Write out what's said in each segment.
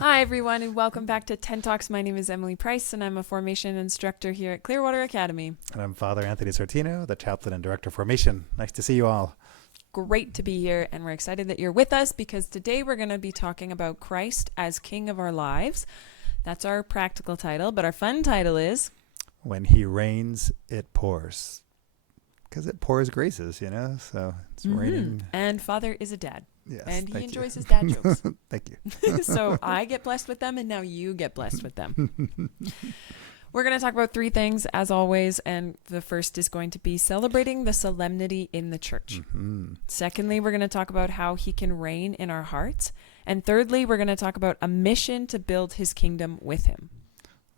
Hi, everyone, and welcome back to 10 Talks. My name is Emily Price, and I'm a formation instructor here at Clearwater Academy. And I'm Father Anthony Sortino, the chaplain and director of formation. Nice to see you all. Great to be here, and we're excited that you're with us because today we're going to be talking about Christ as King of our lives. That's our practical title, but our fun title is When he reigns, it pours. Because it pours graces, so it's raining. And Father is a dad. Yes, and he thank enjoys you. his dad jokes. Thank you. So I get blessed with them, and now you get blessed with them. We're going to talk about three things, as always, and the first is going to be celebrating the solemnity in the church. Secondly, we're going to talk about how he can reign in our hearts. And thirdly, we're going to talk about a mission to build his kingdom with him.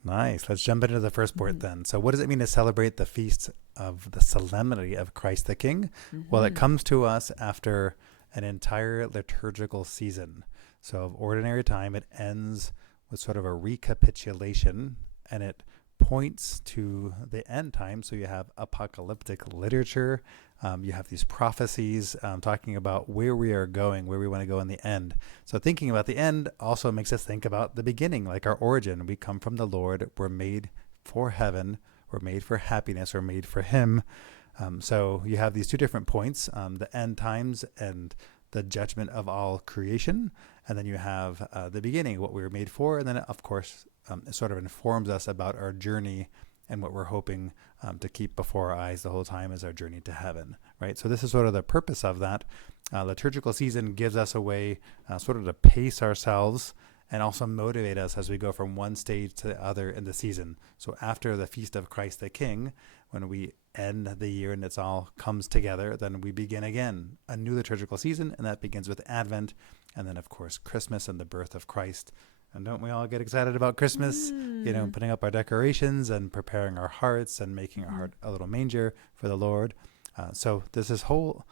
Nice. Let's jump into the first part then. So what does it mean to celebrate the feast of the solemnity of Christ the King? Well, it comes to us after an entire liturgical season. So of ordinary time, it ends with sort of a recapitulation, and it points to the end time. So you have apocalyptic literature. You have these prophecies talking about where we are going, where we want to go in the end. So thinking about the end also makes us think about the beginning, like our origin. We come from the Lord. We're made for heaven. We're made for happiness. We're made for him. So you have these two different points, the end times and the judgment of all creation. And then you have the beginning, what we were made for. And then, of course, it sort of informs us about our journey and what we're hoping to keep before our eyes the whole time is our journey to heaven, right? So this is sort of the purpose of that. Liturgical season gives us a way sort of to pace ourselves and also motivate us as we go from one stage to the other in the season. So after the Feast of Christ the King, when we end the year and it's all comes together, then we begin again a new liturgical season, and that begins with Advent, and then of course Christmas and the birth of Christ. And don't we all get excited about Christmas? Putting up our decorations and preparing our hearts and making our heart a little manger for the Lord. So there's this whole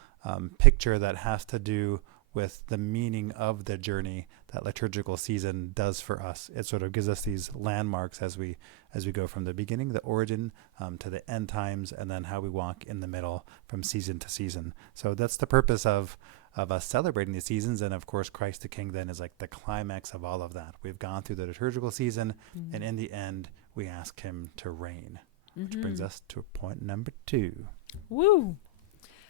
picture that has to do with the meaning of the journey that liturgical season does for us. It sort of gives us these landmarks as we go from the beginning, the origin, to the end times, and then how we walk in the middle from season to season. So that's the purpose of us celebrating these seasons. And of course, Christ the King then is like the climax of all of that. We've gone through the liturgical season, and in the end, we ask him to reign, which brings us to point number 2. Woo!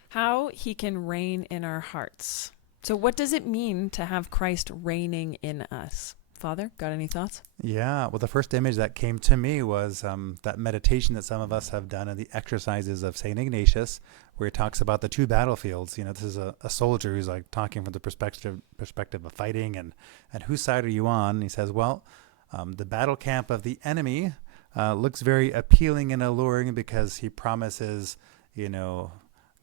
How he can reign in our hearts. So what does it mean to have Christ reigning in us? Father, got any thoughts? Yeah, well, the first image that came to me was that meditation that some of us have done in the exercises of St. Ignatius, where he talks about the two battlefields. This is a soldier who's like talking from the perspective of fighting, and whose side are you on? And he says, well, the battle camp of the enemy looks very appealing and alluring because he promises,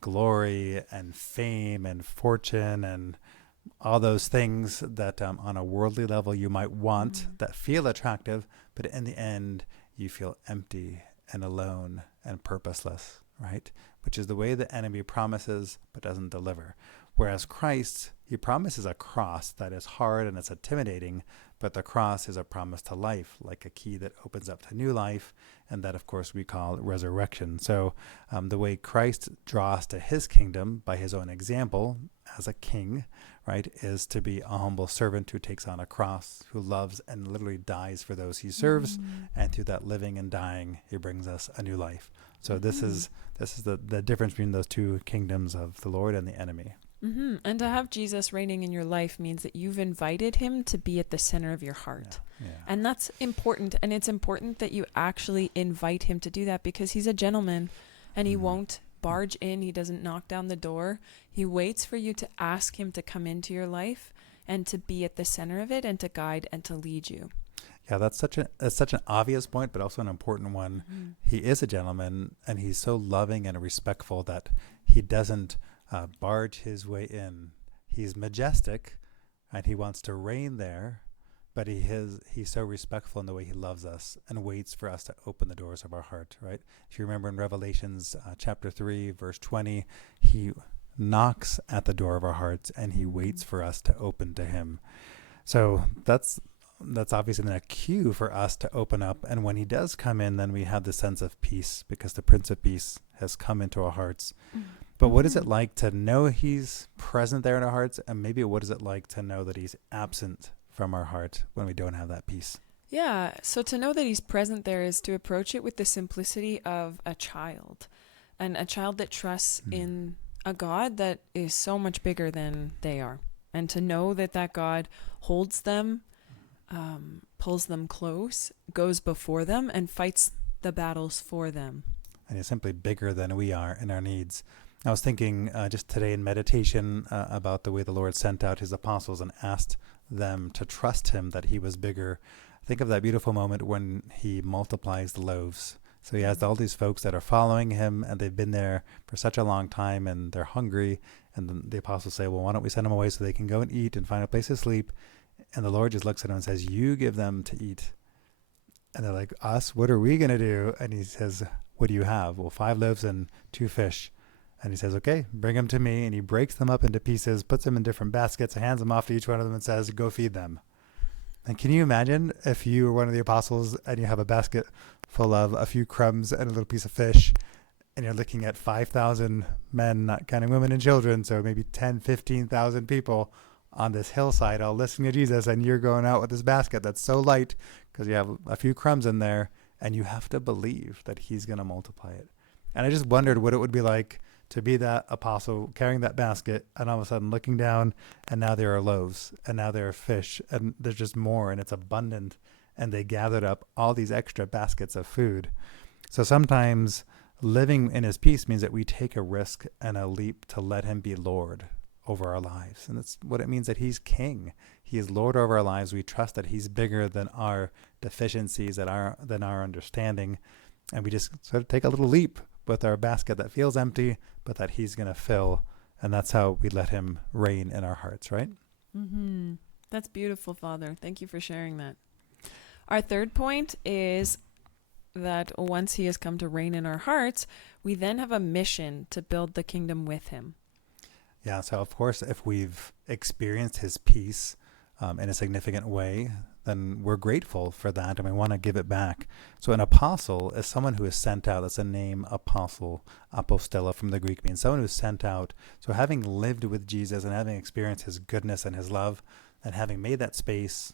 glory and fame and fortune and all those things that on a worldly level you might want that feel attractive, but in the end you feel empty and alone and purposeless, right? Which is the way the enemy promises but doesn't deliver. Whereas Christ, he promises a cross that is hard and it's intimidating, but the cross is a promise to life, like a key that opens up to new life, and that, of course, we call resurrection. So the way Christ draws to his kingdom by his own example as a king, right, is to be a humble servant who takes on a cross, who loves and literally dies for those he serves, and through that living and dying, he brings us a new life. So this is the difference between those two kingdoms of the Lord and the enemy. And to have Jesus reigning in your life means that you've invited him to be at the center of your heart. Yeah. And that's important. And it's important that you actually invite him to do that because he's a gentleman and he won't barge in. He doesn't knock down the door. He waits for you to ask him to come into your life and to be at the center of it and to guide and to lead you. Yeah, that's such an obvious point, but also an important one. He is a gentleman, and he's so loving and respectful that he doesn't barge his way in. He's majestic, and he wants to reign there, but he's so respectful in the way he loves us and waits for us to open the doors of our heart, right? If you remember in Revelations chapter 3, verse 20, he knocks at the door of our hearts, and he waits for us to open to him. So that's obviously then a cue for us to open up. And when he does come in, then we have the sense of peace because the Prince of Peace has come into our hearts. But what is it like to know he's present there in our hearts? And maybe what is it like to know that he's absent from our heart when we don't have that peace. Yeah. So to know that he's present there is to approach it with the simplicity of a child, and a child that trusts in a God that is so much bigger than they are. And to know that that God holds them, pulls them close, goes before them, and fights the battles for them. And he's simply bigger than we are in our needs. I was thinking just today in meditation about the way the Lord sent out his apostles and asked them to trust him, that he was bigger. Think of that beautiful moment when he multiplies the loaves. So he has all these folks that are following him, and they've been there for such a long time, and they're hungry. And the apostles say, well, why don't we send them away so they can go and eat and find a place to sleep? And the Lord just looks at them and says, you give them to eat. And they're like, us? What are we going to do? And he says, what do you have? Well, 5 loaves and 2 fish. And he says, okay, bring them to me. And he breaks them up into pieces, puts them in different baskets, hands them off to each one of them and says, go feed them. And can you imagine if you were one of the apostles and you have a basket full of a few crumbs and a little piece of fish, and you're looking at 5,000 men, not counting women and children, so maybe 10, 15,000 people on this hillside all listening to Jesus, and you're going out with this basket that's so light because you have a few crumbs in there, and you have to believe that he's going to multiply it. And I just wondered what it would be like to be that apostle carrying that basket and all of a sudden looking down, and now there are loaves, and now there are fish, and there's just more, and it's abundant, and they gathered up all these extra baskets of food. So sometimes living in his peace means that we take a risk and a leap to let him be Lord over our lives. And that's what it means, that he's king. He is Lord over our lives. We trust that he's bigger than our deficiencies, than our understanding. And we just sort of take a little leap with our basket that feels empty, but that he's going to fill. And that's how we let him reign in our hearts, right? Mm-hmm. That's beautiful, Father. Thank you for sharing that. Our third point is that once he has come to reign in our hearts, we then have a mission to build the kingdom with him. Yeah, so of course, if we've experienced his peace in a significant way, then we're grateful for that and we want to give it back. So an apostle is someone who is sent out. That's the name apostle, apostella from the Greek, means someone who's sent out. So having lived with Jesus and having experienced his goodness and his love, and having made that space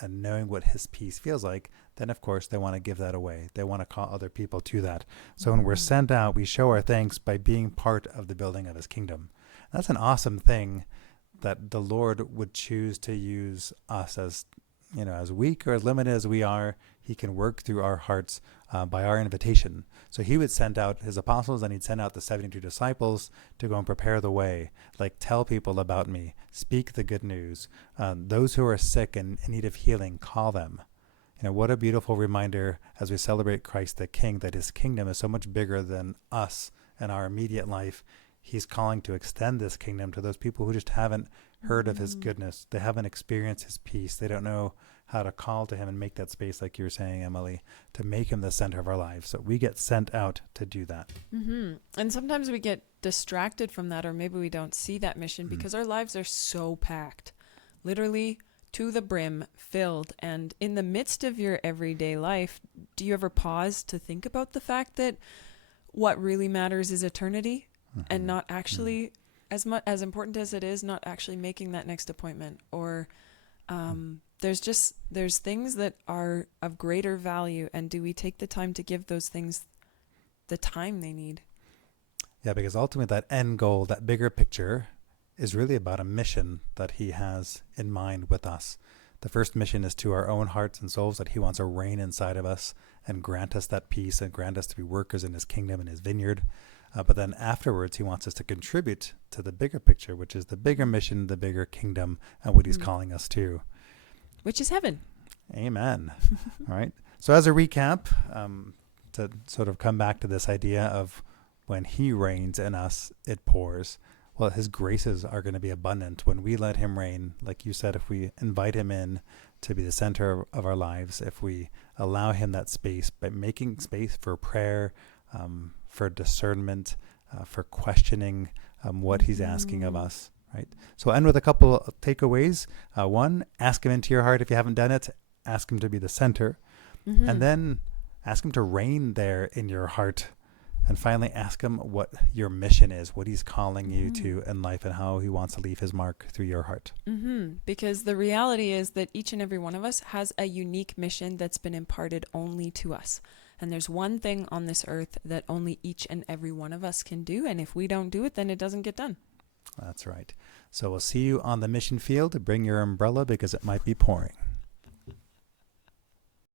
and knowing what his peace feels like, then of course they want to give that away. They want to call other people to that. So when we're sent out, we show our thanks by being part of the building of his kingdom. That's an awesome thing, that the Lord would choose to use us as, as weak or as limited as we are. He can work through our hearts by our invitation. So he would send out his apostles, and he'd send out the 72 disciples to go and prepare the way, like tell people about me, speak the good news. Those who are sick and in need of healing, call them. What a beautiful reminder as we celebrate Christ the King, that his kingdom is so much bigger than us and our immediate life. He's calling to extend this kingdom to those people who just haven't heard of his goodness. They haven't experienced his peace. They don't know how to call to him and make that space, like you were saying, Emily, to make him the center of our lives. So we get sent out to do that. Mm-hmm. And sometimes we get distracted from that, or maybe we don't see that mission because our lives are so packed, literally to the brim, filled. And in the midst of your everyday life, do you ever pause to think about the fact that what really matters is eternity? And not actually, as much as important as it is, not actually making that next appointment, or there's things that are of greater value, and do we take the time to give those things the time they need? Yeah, because ultimately that end goal, that bigger picture, is really about a mission that he has in mind with us. The first mission is to our own hearts and souls, that he wants to reign inside of us and grant us that peace and grant us to be workers in his kingdom and his vineyard. But then afterwards, he wants us to contribute to the bigger picture, which is the bigger mission, the bigger kingdom, and what he's calling us to. Which is heaven. Amen. All right. So as a recap, to sort of come back to this idea of when he reigns in us, it pours. Well, his graces are going to be abundant when we let him reign. Like you said, if we invite him in to be the center of our lives, if we allow him that space by making space for prayer, for discernment, for questioning what he's asking of us, right? So I'll end with a couple of takeaways. One, ask him into your heart if you haven't done it. Ask him to be the center. And then ask him to reign there in your heart. And finally, ask him what your mission is, what he's calling you to in life, and how he wants to leave his mark through your heart. Because the reality is that each and every one of us has a unique mission that's been imparted only to us. And there's one thing on this earth that only each and every one of us can do. And if we don't do it, then it doesn't get done. That's right. So we'll see you on the mission field. Bring your umbrella because it might be pouring.